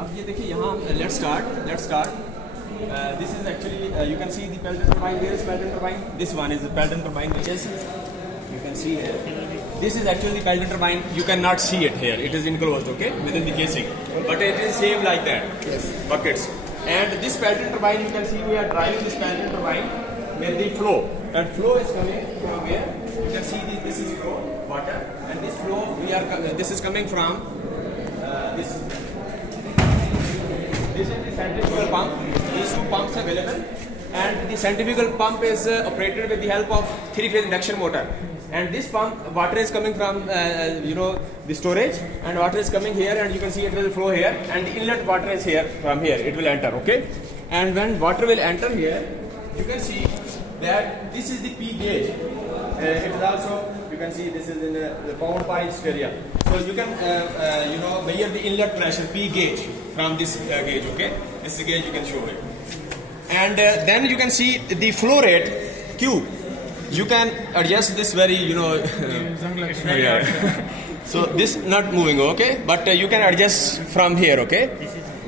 अब ये देखिए यहाँ let's start. This is actually you can see the Pelton turbine. There is Pelton turbine. This one is the Pelton turbine, which is you can see here. This is actually the Pelton turbine. You cannot see it here. It is enclosed, okay, within the casing. But it is same like that. Yes. Buckets. And this Pelton turbine, you can see we are driving this Pelton turbine with the flow. And flow is coming from here. You can see this is flow, water, and this flow this is coming from this. This is the centrifugal pump. These two pumps available, and the centrifugal pump is operated with the help of three-phase induction motor. And this pump, water is coming from the storage, and water is coming here, and you can see it will flow here, and the inlet water is here. From here it will enter, okay. And when water will enter here, you can see that this is the P gauge. It is also, you can see this is in the pound pi area. So you can measure the inlet pressure P gauge from this gauge, okay. This is gauge, you can show it. And then you can see the flow rate Q. You can adjust this very so this not moving, okay, but you can adjust from here, okay.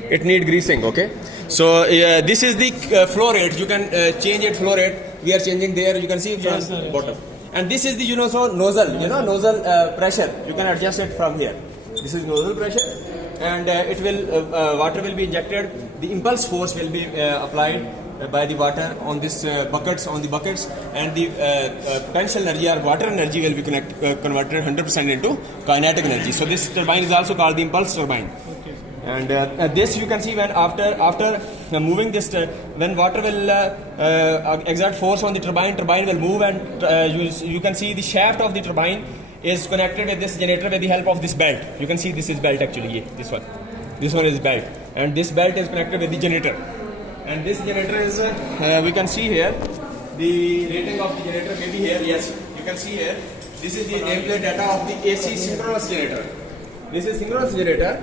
It need greasing, okay. So this is the flow rate. You can change it flow rate. We are changing there. You can see from bottom. And this is the nozzle. Nozzle pressure. You can adjust it from here. This is nozzle pressure, and it will water will be injected. The impulse force will be applied by the water on this buckets, and the potential energy or water energy will be converted 100% into kinetic energy. So this turbine is also called the impulse turbine. Okay. And this you can see when after moving this, when water will exert force on the turbine will move, and you can see the shaft of the turbine is connected with this generator with the help of this belt. You can see this is belt actually. This one is belt, and this belt is connected with the generator. And this generator is we can see here the rating of the generator may be here. Yes, you can see here. This is the nameplate data of the AC synchronous generator. This is synchronous generator.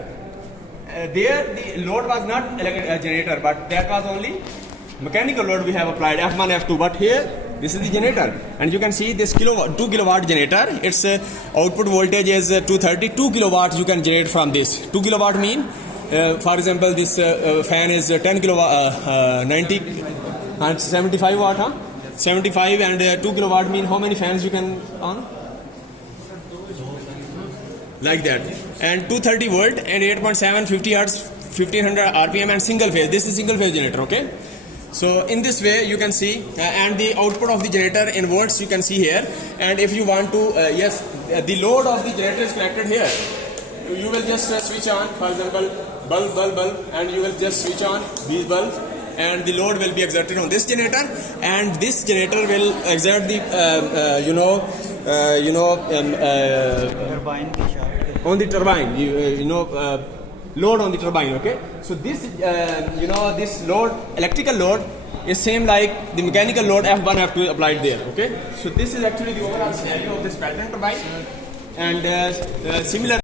There the load was not generator, but that was only mechanical load we have applied F1, F2. But here this is the generator, and you can see this 2 kilowatt generator. Its output voltage is 232 kilowatts. You can generate from this. 2 kilowatt mean, for example, this fan is 10 kilowatt, 90 and 75 watt, huh? 75 and 2 kilowatt mean how many fans you can on? Like that. And 230 volt and 8.7 50 hertz, 1500 RPM and single phase. This is single phase generator, okay. So in this way you can see, and the output of the generator in volts you can see here. And if you want to, the load of the generator is connected here. You will just switch on, for example, bulb, and you will just switch on these bulbs, and the load will be exerted on this generator, and this generator will exert the on the turbine, load on the turbine, okay. So this this load, electrical load, is same like the mechanical load F1, F2 applied there, okay. So this is actually the overall scenario of this Pelton turbine, and similar